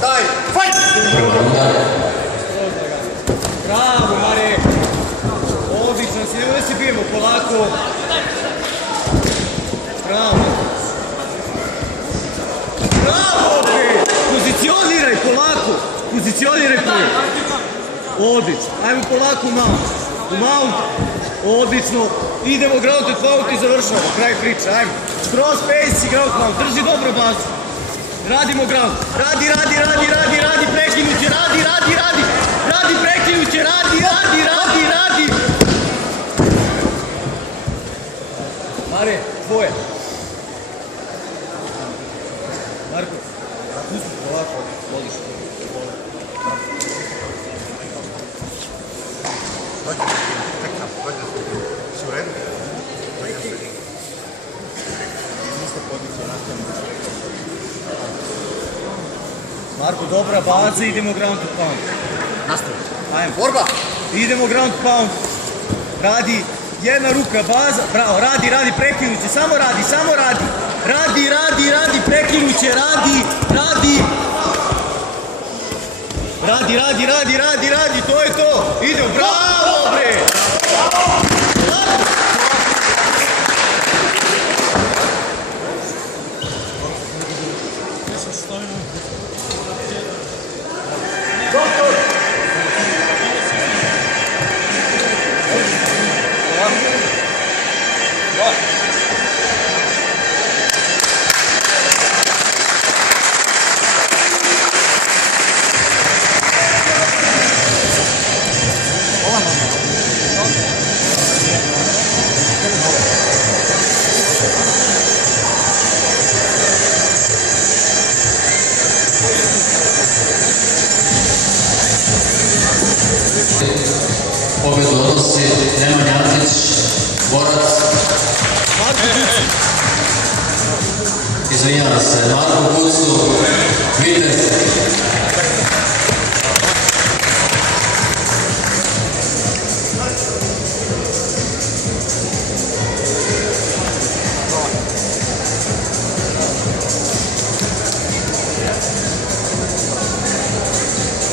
Daj, fajt! Bravo, Marek! Odlično si, nemoj da se bijemo, polako. Bravo. Bravo, bre! Pozicioniraj, polako. Pozicioniraj, bre. Odlično. Ajmo polako u mount. U mount. Odlično. Idemo ground and pound i završamo. Kraj priče, ajmo. Cross pace i ground pound. Drži dobro bazu. Radimo ground. Radi, prekinuće, radi. Radi, prekinuće, radi. Mare, tvoje. Marko, pusti polako, voliš. Si u redu? Marko, dobra baza, idemo ground to pound. Nastavi. Ajmo. Borba! Idemo ground pound. Radi, jedna ruka, baza, bravo, radi, prekinuće, samo radi. Radi, prekinuće, radi. Radi, to je to. Idemo, bravo, bre! Doktor! Pobjedu odnosi Nemanja Antić, borac. Izvinjavam se, Marko Kucu, Vitez.